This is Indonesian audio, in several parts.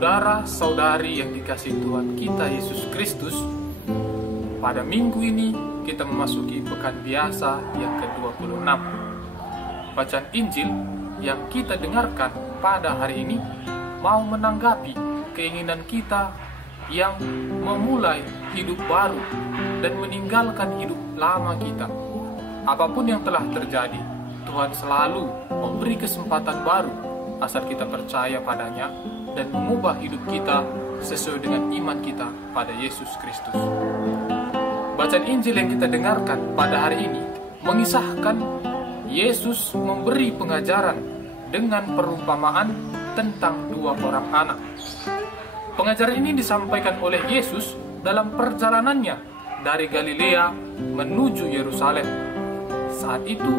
Saudara-saudari yang dikasihi Tuhan kita Yesus Kristus, pada minggu ini kita memasuki pekan biasa yang ke-26. Bacaan Injil yang kita dengarkan pada hari ini mau menanggapi keinginan kita yang memulai hidup baru dan meninggalkan hidup lama kita. Apapun yang telah terjadi, Tuhan selalu memberi kesempatan baru asal kita percaya padanya dan mengubah hidup kita sesuai dengan iman kita pada Yesus Kristus. Bacaan Injil yang kita dengarkan pada hari ini mengisahkan Yesus memberi pengajaran dengan perumpamaan tentang dua orang anak. Pengajaran ini disampaikan oleh Yesus dalam perjalanannya dari Galilea menuju Yerusalem. Saat itu,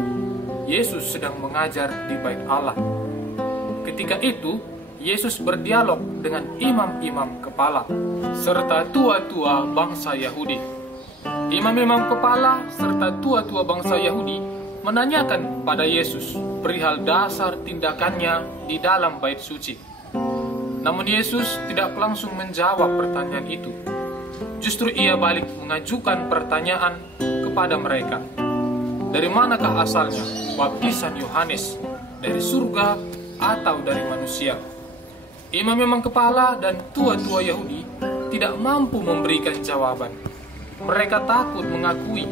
Yesus sedang mengajar di Bait Allah. Ketika itu, Yesus berdialog dengan imam-imam kepala serta tua-tua bangsa Yahudi. Imam-imam kepala serta tua-tua bangsa Yahudi menanyakan pada Yesus perihal dasar tindakannya di dalam bait suci. Namun Yesus tidak langsung menjawab pertanyaan itu. Justru ia balik mengajukan pertanyaan kepada mereka. Dari manakah asalnya baptisan Yohanes? Dari surga atau dari manusia? Imam-imam kepala dan tua-tua Yahudi tidak mampu memberikan jawaban. Mereka takut mengakui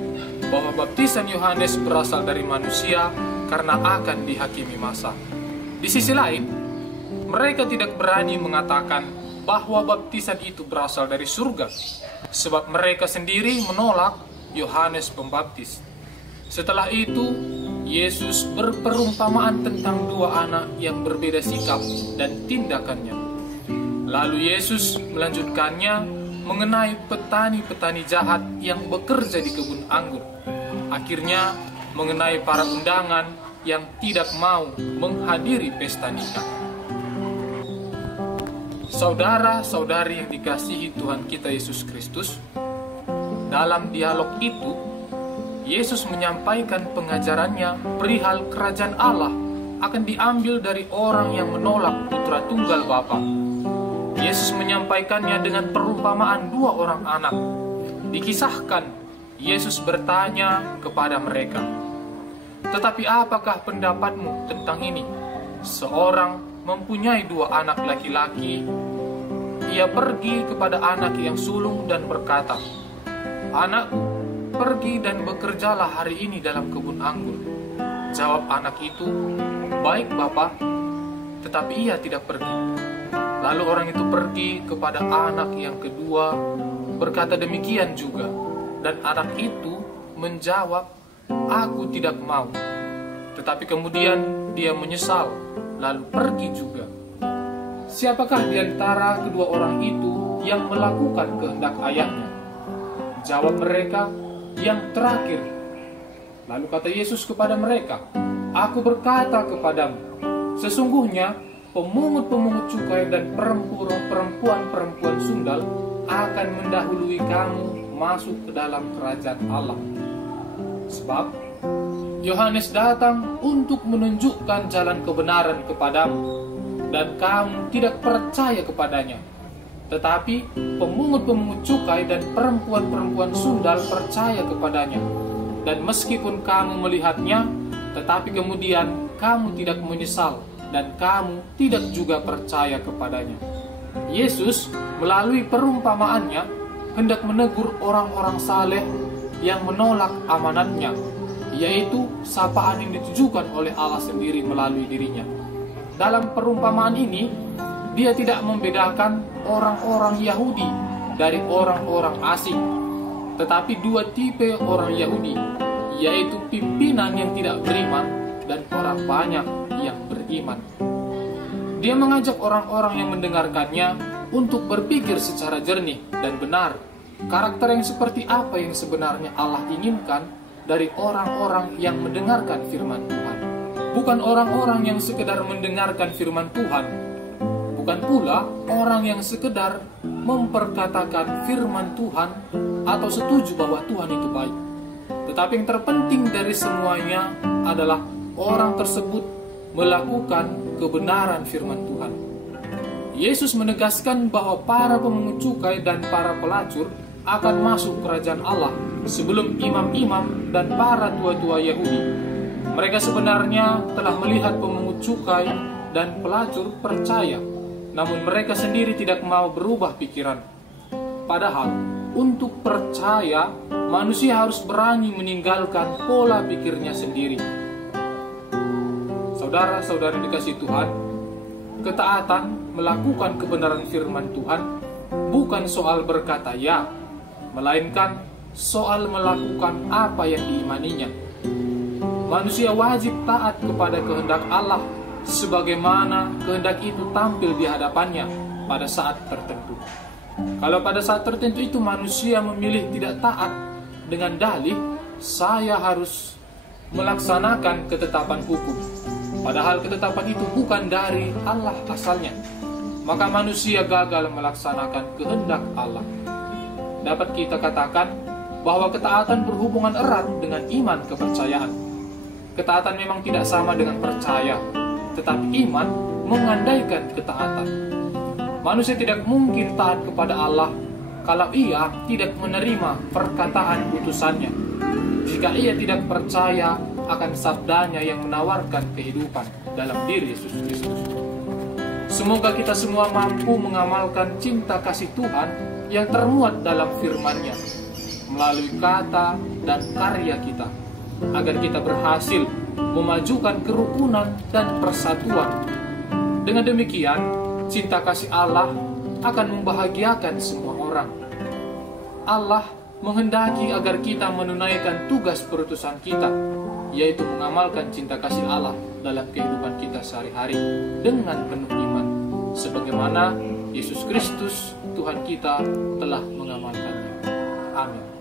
bahwa baptisan Yohanes berasal dari manusia karena akan dihakimi massa. Di sisi lain, mereka tidak berani mengatakan bahwa baptisan itu berasal dari surga, sebab mereka sendiri menolak Yohanes Pembaptis. Setelah itu, Yesus berperumpamaan tentang dua anak yang berbeda sikap dan tindakannya. Lalu Yesus melanjutkannya mengenai petani-petani jahat yang bekerja di kebun anggur. Akhirnya mengenai para undangan yang tidak mau menghadiri pesta nikah. Saudara-saudari yang dikasihi Tuhan kita Yesus Kristus, dalam dialog itu Yesus menyampaikan pengajarannya perihal kerajaan Allah akan diambil dari orang yang menolak Putra Tunggal Bapa. Yesus menyampaikannya dengan perumpamaan dua orang anak. Dikisahkan, Yesus bertanya kepada mereka, "Tetapi apakah pendapatmu tentang ini? Seorang mempunyai dua anak laki-laki. Ia pergi kepada anak yang sulung dan berkata, 'Anakku, pergi dan bekerjalah hari ini dalam kebun anggur.' Jawab anak itu, 'Baik, Bapa,' tetapi ia tidak pergi. Lalu orang itu pergi kepada anak yang kedua, berkata demikian juga. Dan anak itu menjawab, 'Aku tidak mau.' Tetapi kemudian dia menyesal, lalu pergi juga. Siapakah di antara kedua orang itu yang melakukan kehendak ayahnya?" Jawab mereka, "Yang terakhir." Lalu kata Yesus kepada mereka, "Aku berkata kepadamu, sesungguhnya pemungut-pemungut cukai dan perempuan-perempuan sundal akan mendahului kamu masuk ke dalam kerajaan Allah. Sebab Yohanes datang untuk menunjukkan jalan kebenaran kepadamu, dan kamu tidak percaya kepadanya. Tetapi pemungut-pemungut cukai dan perempuan-perempuan sundal percaya kepadanya. Dan meskipun kamu melihatnya, tetapi kemudian kamu tidak menyesal, dan kamu tidak juga percaya kepadanya." Yesus melalui perumpamaannya hendak menegur orang-orang saleh yang menolak amanatnya, yaitu sapaan yang ditujukan oleh Allah sendiri melalui dirinya. Dalam perumpamaan ini, dia tidak membedakan orang-orang Yahudi dari orang-orang asing, tetapi dua tipe orang Yahudi, yaitu pimpinan yang tidak beriman dan orang banyak yang beriman. Dia mengajak orang-orang yang mendengarkannya untuk berpikir secara jernih dan benar, karakter yang seperti apa yang sebenarnya Allah inginkan dari orang-orang yang mendengarkan firman Tuhan. Bukan orang-orang yang sekedar mendengarkan firman Tuhan, bukan pula orang yang sekedar memperkatakan firman Tuhan atau setuju bahwa Tuhan itu baik. Tetapi yang terpenting dari semuanya adalah orang tersebut melakukan kebenaran firman Tuhan. Yesus menegaskan bahwa para pemungut cukai dan para pelacur akan masuk kerajaan Allah sebelum imam-imam dan para tua-tua Yahudi. Mereka sebenarnya telah melihat pemungut cukai dan pelacur percaya, namun mereka sendiri tidak mau berubah pikiran. Padahal, untuk percaya, manusia harus berani meninggalkan pola pikirnya sendiri. Saudara-saudari dikasihi Tuhan, ketaatan melakukan kebenaran firman Tuhan bukan soal berkata ya, melainkan soal melakukan apa yang diimaninya. Manusia wajib taat kepada kehendak Allah sebagaimana kehendak itu tampil di hadapannya pada saat tertentu. Kalau pada saat tertentu itu manusia memilih tidak taat dengan dalih, saya harus melaksanakan ketetapan hukum, padahal ketetapan itu bukan dari Allah asalnya, maka manusia gagal melaksanakan kehendak Allah. Dapat kita katakan bahwa ketaatan berhubungan erat dengan iman kepercayaan. Ketaatan memang tidak sama dengan percaya, tetapi iman mengandaikan ketaatan. Manusia tidak mungkin taat kepada Allah kalau ia tidak menerima perkataan utusannya, jika ia tidak percaya akan sabdanya yang menawarkan kehidupan dalam diri Yesus Kristus. Semoga kita semua mampu mengamalkan cinta kasih Tuhan yang termuat dalam firman-Nya melalui kata dan karya kita, agar kita berhasil memajukan kerukunan dan persatuan. Dengan demikian, cinta kasih Allah akan membahagiakan semua orang. Allah menghendaki agar kita menunaikan tugas perutusan kita, yaitu mengamalkan cinta kasih Allah dalam kehidupan kita sehari-hari dengan penuh iman, sebagaimana Yesus Kristus Tuhan kita telah mengamalkannya. Amin.